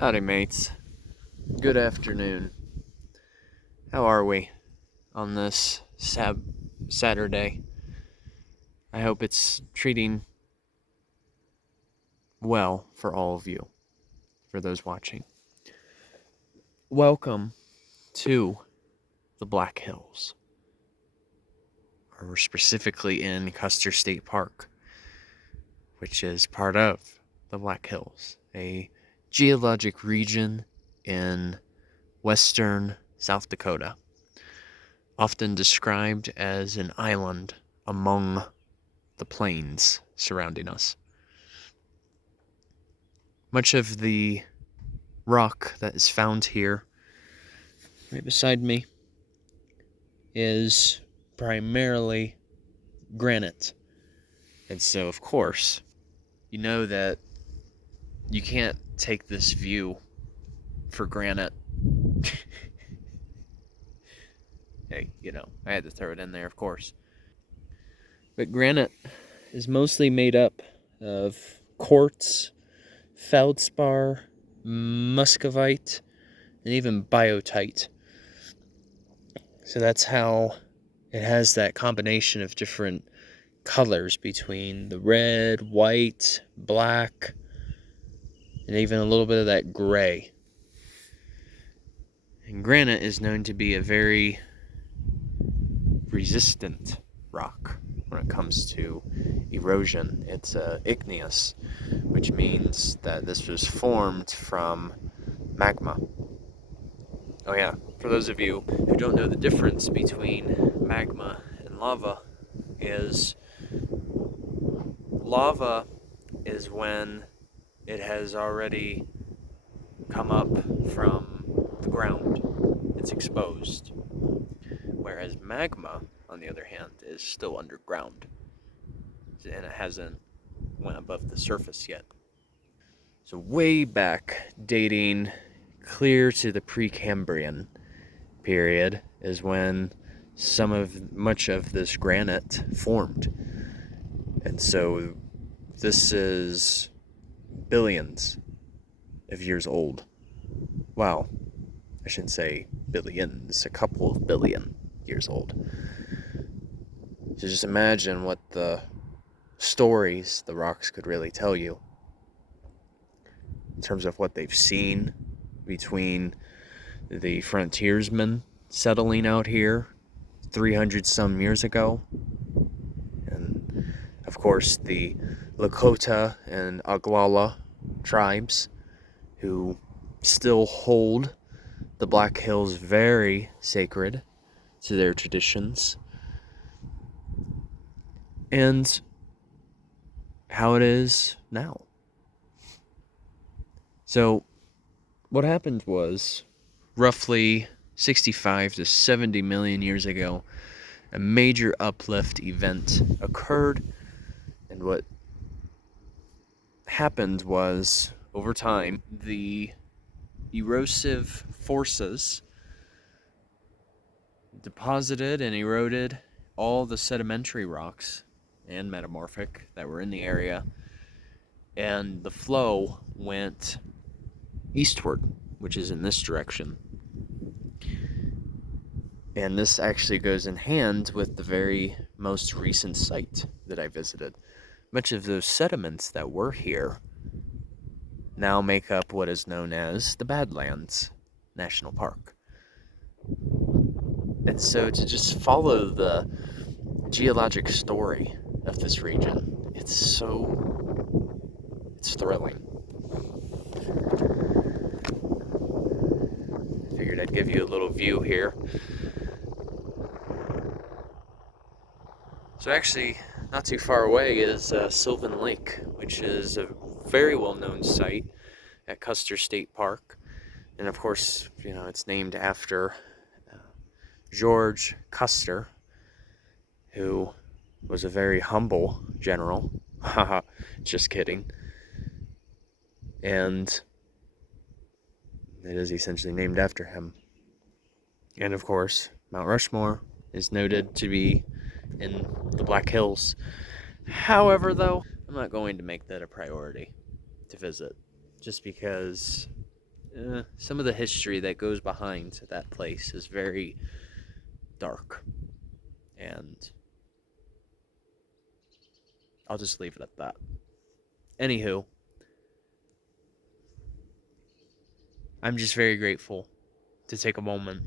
Howdy, mates. Good afternoon. How are we on this Saturday? I hope it's treating well for all of you, for those watching. Welcome to the Black Hills. We're specifically in Custer State Park, which is part of the Black Hills, a geologic region in western South Dakota, often described as an island among the plains surrounding us. Much of the rock that is found here, right beside me, is primarily granite. And so, of course, you know that you can't take this view for granted. Hey, I had to throw it in there, of course. But granite is mostly made up of quartz, feldspar, muscovite, and even biotite. So that's how it has that combination of different colors between the red, white, black, and even a little bit of that gray. And granite is known to be a very resistant rock when it comes to erosion. It's igneous, which means that this was formed from magma. Oh yeah, for those of you who don't know the difference between magma and lava, is lava is when it has already come up from the ground. It's exposed. Whereas magma, on the other hand, is still underground. And it hasn't went above the surface yet. So way back, dating clear to the Precambrian period, is when much of this granite formed. And so this is billions of years old. Wow, I shouldn't say billions, a couple of billion years old. So just imagine what the stories the rocks could really tell you in terms of what they've seen between the frontiersmen settling out here 300 some years ago, and of course the Dakota and Oglala tribes, who still hold the Black Hills very sacred to their traditions, and how it is now. So what happened was, roughly 65 to 70 million years ago, a major uplift event occurred, and what happened was, over time, the erosive forces deposited and eroded all the sedimentary rocks and metamorphic that were in the area, and the flow went eastward, which is in this direction. And this actually goes in hand with the very most recent site that I visited. Much of those sediments that were here now make up what is known as the Badlands National Park. And so to just follow the geologic story of this region, it's thrilling. Figured I'd give you a little view here. So actually, not too far away is Sylvan Lake, which is a very well-known site at Custer State Park. And of course, it's named after George Custer, who was a very humble general. Haha, just kidding. And it is essentially named after him. And of course, Mount Rushmore is noted to be in the Black Hills. However, though, I'm not going to make that a priority to visit, just because some of the history that goes behind that place is very dark. And I'll just leave it at that. Anywho, I'm just very grateful to take a moment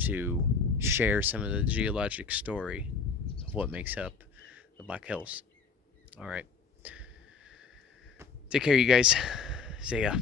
to share some of the geologic story of what makes up the Black Hills. All right. Take care, you guys. See ya.